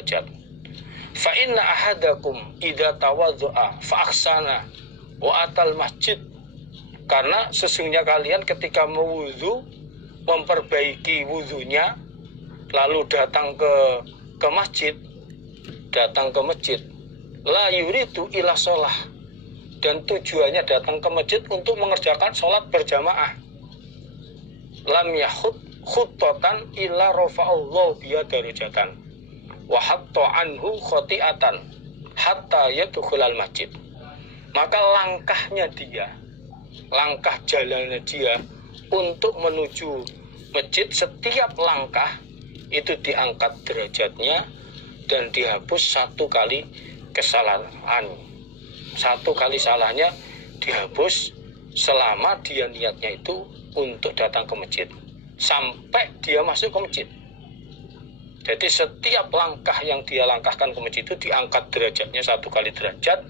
derajat. Fa inna ahadakum idza tawaddu'a fa ahsana wa atal masjid. Karena sesungguhnya kalian ketika mewudu, memperbaiki wudunya, lalu datang ke masjid, la yuridu ila sholah, dan tujuannya datang ke masjid untuk mengerjakan sholat berjamaah, lam yahud khuttatan illa rafa'allahu biya darajatan wa hatta anhu khoti'atan hatta yadkhulal masjid. Maka langkah jalannya dia untuk menuju masjid, setiap langkah itu diangkat derajatnya dan dihapus satu kali kesalahan. Satu kali salahnya dihapus selama dia niatnya itu untuk datang ke masjid sampai dia masuk ke masjid. Jadi setiap langkah yang dia langkahkan ke masjid itu diangkat derajatnya satu kali derajat,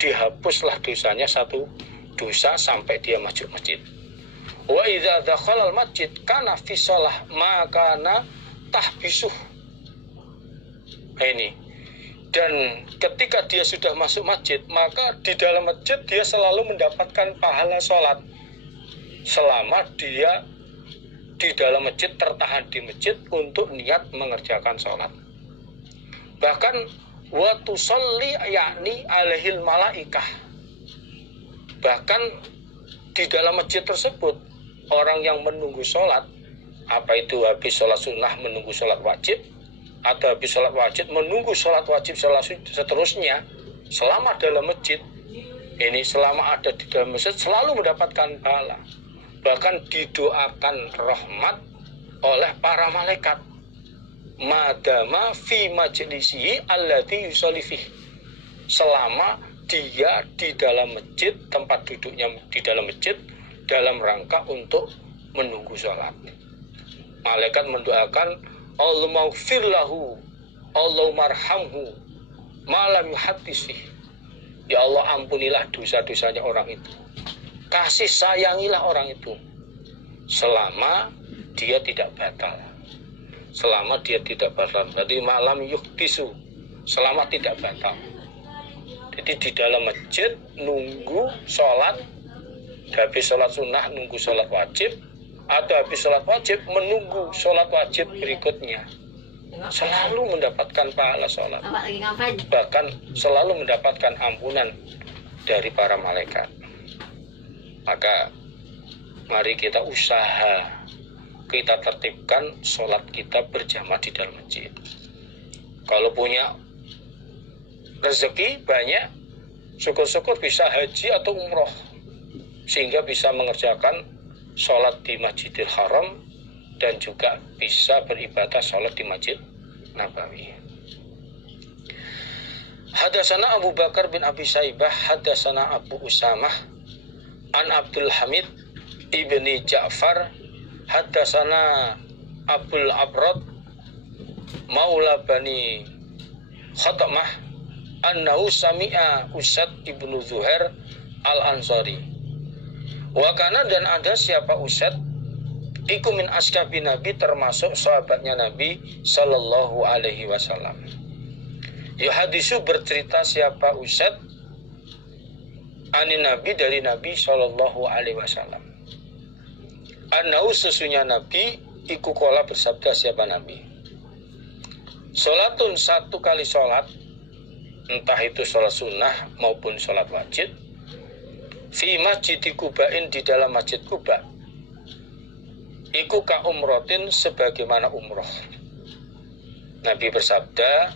dihapuslah dosanya satu dosa sampai dia masuk masjid. Wa idza dakhala al-masjid kana fi shalah ma kana tahbisuh. Ini. Dan ketika dia sudah masuk masjid, maka di dalam masjid dia selalu mendapatkan pahala sholat selama dia di dalam masjid, tertahan di masjid untuk niat mengerjakan sholat. Bahkan wa tusalli yakni alaihil malaikah. Bahkan di dalam masjid tersebut orang yang menunggu sholat, apa itu habis sholat sunnah menunggu sholat wajib, atau habis sholat wajib menunggu sholat wajib seterusnya, selama dalam masjid ini, selama ada di dalam masjid selalu mendapatkan pahala. Bahkan didoakan rahmat oleh para malaikat madama fi majlisihi alladhi yusolli fih, selama dia di dalam masjid, tempat duduknya di dalam masjid, dalam rangka untuk menunggu sholat. Malaikat mendoakan Allahumma ghfir lahu, Allahumma arhamhu, malam yuhaddisih. Ya Allah, ampunilah dosa-dosanya orang itu, kasih sayangilah orang itu selama dia tidak batal. Selama dia tidak batal, berarti malam yuhdisu, selama tidak batal. Jadi di dalam masjid nunggu sholat, habis sholat sunnah nunggu sholat wajib, atau habis sholat wajib menunggu sholat wajib berikutnya, selalu mendapatkan pahala sholat, bahkan selalu mendapatkan ampunan dari para malaikat. Maka mari kita usaha, kita tertibkan sholat kita berjamaah di dalam masjid. Kalau punya rezeki banyak, syukur-syukur bisa haji atau umroh, sehingga bisa mengerjakan sholat di Masjidil Haram dan juga bisa beribadah sholat di Masjid Nabawi. Hadasana Abu Bakar bin Abi Saibah, hadasana Abu Usamah an Abdul Hamid ibni Ja'far, hadasana Abul Abrad maula bani Khatamah annahu sami'a Usad ibnu Zuhair al-Ansari. Wakana, dan ada siapa Usad, iku min ashabi Nabi, termasuk sahabatnya Nabi Sallallahu Alaihi Wasallam. Yuhadisu, bercerita siapa Usad, ani Nabi, dari Nabi Sallallahu Alaihi Wasallam. Anau, sesungguhnya Nabi, iku kola, bersabda siapa Nabi, sholatun, satu kali sholat, entah itu sholat sunnah maupun sholat wajib, fi masjid Kubain, di dalam masjid Kuba, iku ka umrotin, sebagaimana umroh. Nabi bersabda,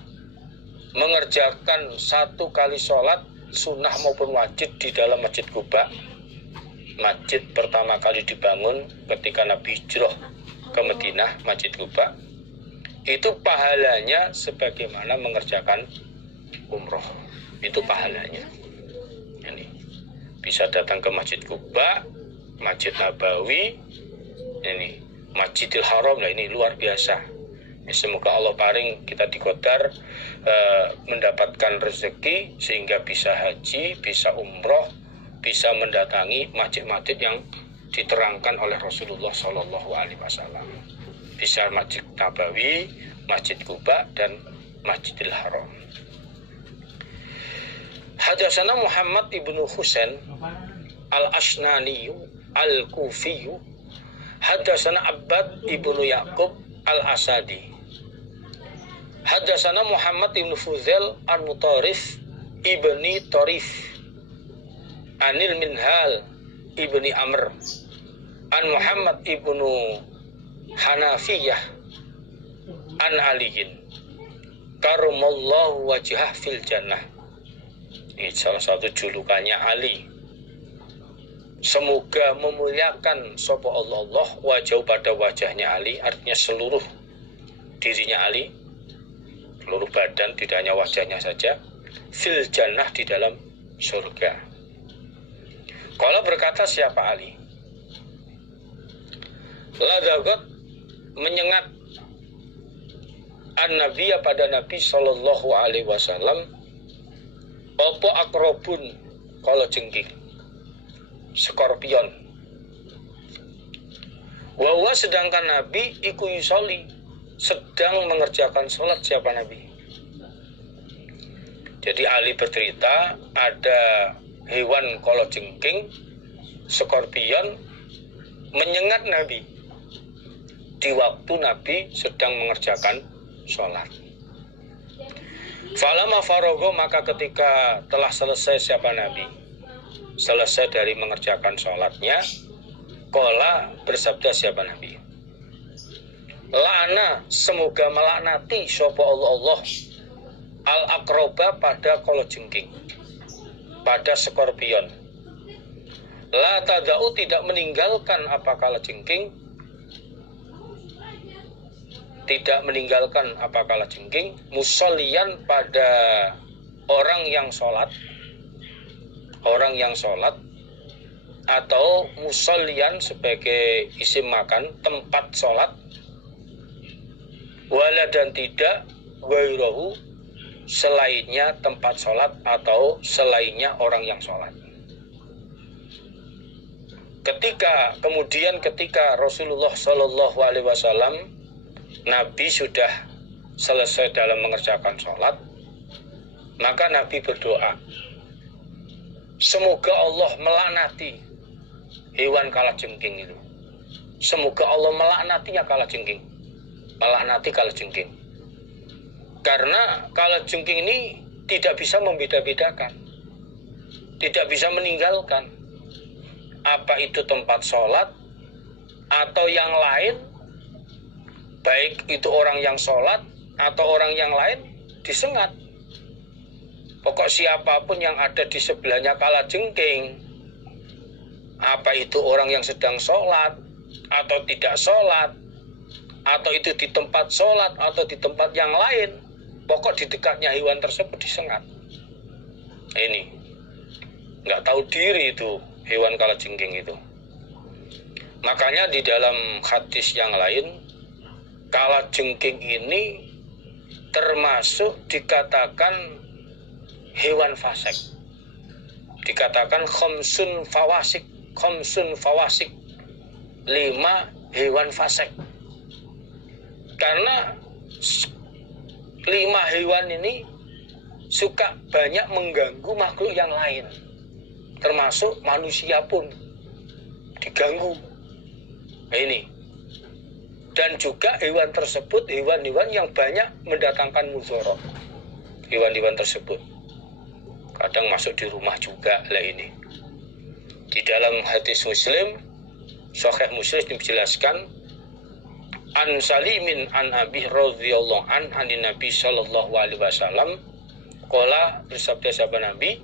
mengerjakan satu kali sholat sunnah maupun wajib di dalam masjid Kuba, masjid pertama kali dibangun ketika Nabi hijrah ke Madinah, masjid Kuba, itu pahalanya sebagaimana mengerjakan umroh. Itu pahalanya. Ini bisa datang ke Masjid Kuba, Masjid Nabawi, ini Masjidil Haram. Nah, ini luar biasa. Semoga Allah paring kita diqadar mendapatkan rezeki sehingga bisa haji, bisa umroh, bisa mendatangi masjid-masjid yang diterangkan oleh Rasulullah Shallallahu Alaihi Wasallam. Bisa Masjid Nabawi, Masjid Kuba, dan Masjidil Haram. Hadatsana Muhammad ibnu Husain al-Asnani al-Kufi. Hadatsana Abbad ibnu Yaqub al-Asadi. Hadatsana Muhammad ibnu Fuzail al-Mutarif ibni Tarif. Anil Minhal ibni Amr. An Muhammad ibnu Hanafiyah an Aliyin karamallahu wajhah fil jannah. Ini salah satu julukannya Ali. Semoga memuliakan sapa Allah wajah pada wajahnya Ali, artinya seluruh dirinya Ali, seluruh badan, tidak hanya wajahnya saja, fil jannah di dalam surga. Kalau berkata siapa Ali? Ladagot menyengat an-nabiya pada Nabi sallallahu alaihi wasallam opo akrobun kala jengking skorpion. Wawa sedangkan Nabi iku yusoli sedang mengerjakan sholat. Siapa Nabi? Jadi Ali bercerita ada hewan kala jengking skorpion menyengat Nabi di waktu Nabi sedang mengerjakan sholat. Falama farogo, maka ketika telah selesai siapa Nabi, selesai dari mengerjakan sholatnya, kola bersabda siapa Nabi, la'ana, semoga melaknati sapa Allah al-akroba pada kalajengking, pada skorpion. La tada'u, tidak meninggalkan apa kalajengking, tidak meninggalkan apa kalajengking, musollian pada orang yang sholat, atau musollian sebagai isim makan, tempat sholat, wala dan tidak wairahu, selainnya tempat sholat atau selainnya orang yang sholat. Ketika Rasulullah Shallallahu Alaihi Wasallam, Nabi sudah selesai dalam mengerjakan sholat, maka Nabi berdoa, semoga Allah melaknati hewan kalajengking itu. Semoga Allah melaknatinya kalajengking, melaknati kalajengking. Karena kalajengking ini tidak bisa membeda-bedakan, tidak bisa meninggalkan apa itu tempat sholat atau yang lain, baik itu orang yang sholat atau orang yang lain disengat. Pokok siapapun yang ada di sebelahnya kalajengking, apa itu orang yang sedang sholat atau tidak sholat, atau itu di tempat sholat atau di tempat yang lain, pokok di dekatnya hewan tersebut disengat. Ini nggak tahu diri itu hewan kalajengking itu. Makanya di dalam hadis yang lain, kalajengking ini termasuk dikatakan hewan fasik, dikatakan khamsun fawasik, 5 hewan fasik. Karena 5 hewan ini suka banyak mengganggu makhluk yang lain, termasuk manusia pun diganggu. Ini. Dan juga hewan tersebut hewan-hewan yang banyak mendatangkan mudarat. Hewan-hewan tersebut kadang masuk di rumah juga lah ini. Di dalam hadis Muslim, Sahih Muslim dijelaskan, an Salimin an Abi radhiyallahu an anin Nabi sallallahu alaihi wasallam, qala, bersabda sahabat Nabi,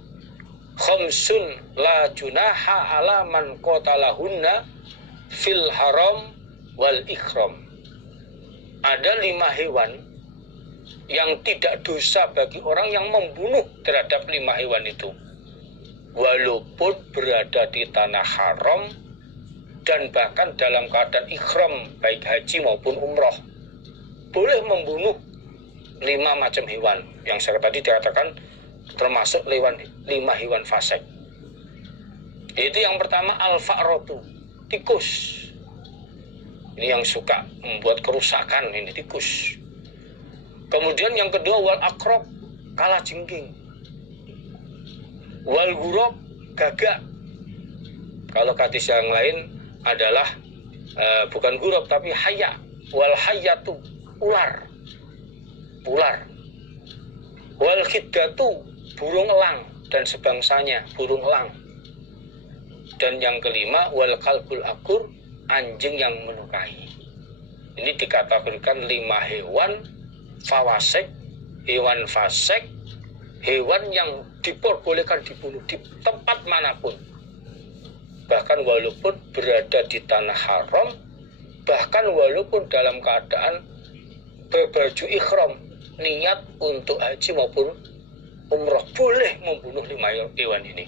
khamsun la junaha ala man qatalahunna fil haram wal ikram. Ada 5 hewan yang tidak dosa bagi orang yang membunuh terhadap 5 hewan itu, walaupun berada di tanah haram dan bahkan dalam keadaan ikhram, baik haji maupun umroh, boleh membunuh 5 macam hewan yang saya tadi dikatakan termasuk 5 hewan fasik. Itu yang pertama al-fa'ratu, tikus. Ini yang suka membuat kerusakan, ini tikus. Kemudian yang kedua wal akrob, kalajengking. Wal gurab, gagak. Kalau hadis yang lain adalah bukan gurab tapi haya. Wal hayatu, ular. Wal khiddatu, burung elang dan sebangsanya, burung elang. Dan yang kelima wal kalbul akur, anjing yang melukai. Ini dikategorikan 5 hewan fawasik, hewan fasik, hewan yang diperbolehkan dibunuh di tempat manapun. Bahkan walaupun berada di tanah haram, bahkan walaupun dalam keadaan berbaju ikhram, niat untuk haji maupun umroh, boleh membunuh 5 hewan ini.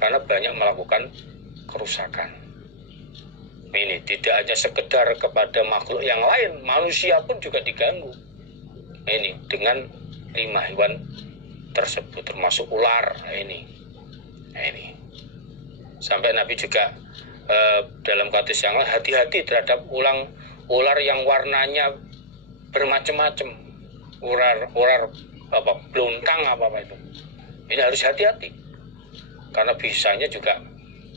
Karena banyak melakukan kerusakan. Ini tidak hanya sekedar kepada makhluk yang lain, manusia pun juga diganggu. Ini dengan 5 hewan tersebut, termasuk ular. Ini sampai Nabi juga dalam hadis yang lain hati-hati terhadap ular yang warnanya bermacam-macam, ular beluntang apa itu. Ini harus hati-hati karena bisanya juga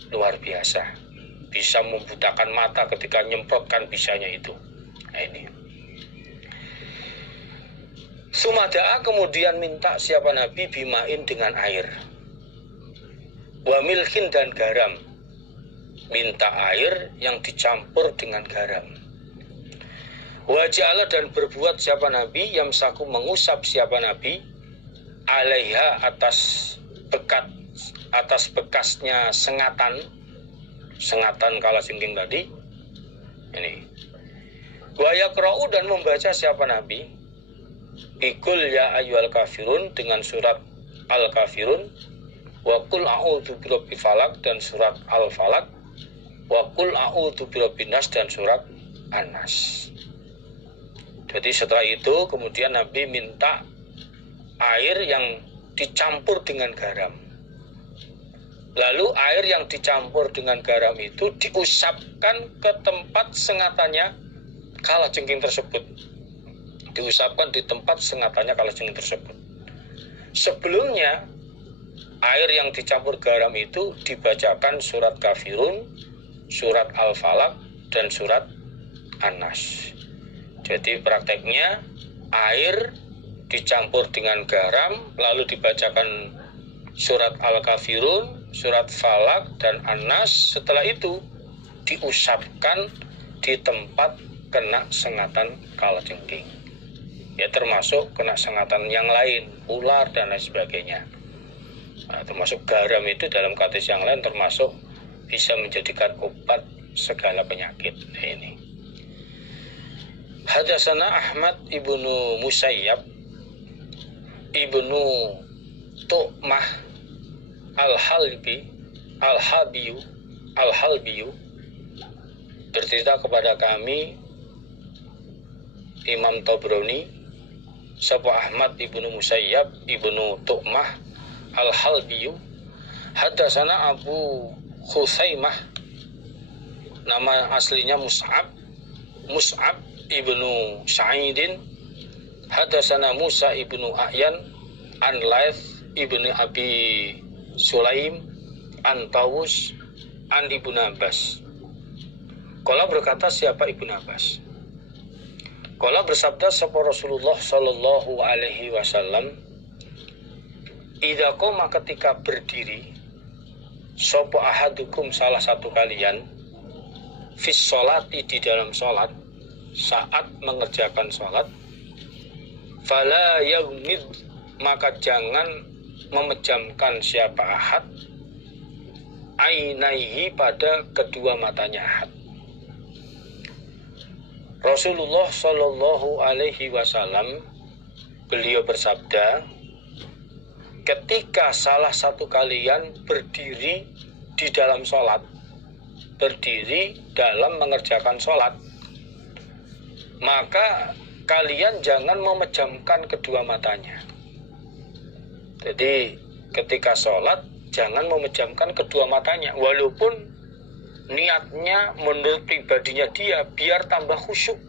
luar biasa. Bisa membutakan mata ketika nyemprotkan bisanya itu. Ini. Sumada'a, kemudian minta siapa Nabi bimain dengan air. Wa milhin, dan garam. Minta air yang dicampur dengan garam. Wa ja'ala, dan berbuat siapa Nabi yamsaku, mengusap siapa Nabi alaiha, atas bekasnya sengatan kalajengking tadi. Ini wa yaqra'u, dan membaca siapa Nabi ikul ya ayyuhal kafirun, dengan surat al-kafirun, wa qul a'udzu birabbil falaq, dan surat al-falaq, wa qul a'udzu birabbin nas, dan surat an-nas. Jadi setelah itu kemudian Nabi minta air yang dicampur dengan garam. Lalu air yang dicampur dengan garam itu diusapkan ke tempat sengatannya kalajengking tersebut. Diusapkan di tempat sengatannya kalajengking tersebut. Sebelumnya air yang dicampur garam itu dibacakan surat Kafirun, surat Al-Falaq, dan surat An-Nas. Jadi prakteknya air dicampur dengan garam, lalu dibacakan surat Al-Kafirun, surat Falaq, dan An-Nas. Setelah itu diusapkan di tempat kena sengatan kalajengking. Ya termasuk kena sengatan yang lain, ular dan lain sebagainya. Nah, termasuk garam itu dalam hadis yang lain termasuk bisa menjadikan obat segala penyakit. Nah, ini. Hadatsana Ahmad ibnu Musayyab ibnu Tu'mah Al-Halbiyu bercerita kepada kami Imam Tabrani sapa Ahmad ibnu Musayyab ibnu Tu'mah Al-Halbiyu. Hadatsana Abu Khusaimah, nama aslinya Mus'ab ibnu Sa'idin. Hadatsana Musa ibnu A'yan an Laith ibnu Abi Sulaim an Tawus an Ibnu Abbas. Qala, berkata siapa Ibnu Abbas? Qala, bersabda sapa Rasulullah sallallahu alaihi wasallam, idza qoma, ketika berdiri, sapa ahadukum, salah satu kalian, fis sholati, di dalam sholat, saat mengerjakan sholat, fala yaghmid, maka jangan memejamkan siapa ahad ainaihi, pada kedua matanya ahad. Rasulullah Shallallahu Alaihi Wasallam beliau bersabda, ketika salah satu kalian berdiri di dalam sholat, berdiri dalam mengerjakan sholat, maka kalian jangan memejamkan kedua matanya. Jadi ketika sholat jangan memejamkan kedua matanya, walaupun niatnya menurut pribadinya dia biar tambah khusyuk,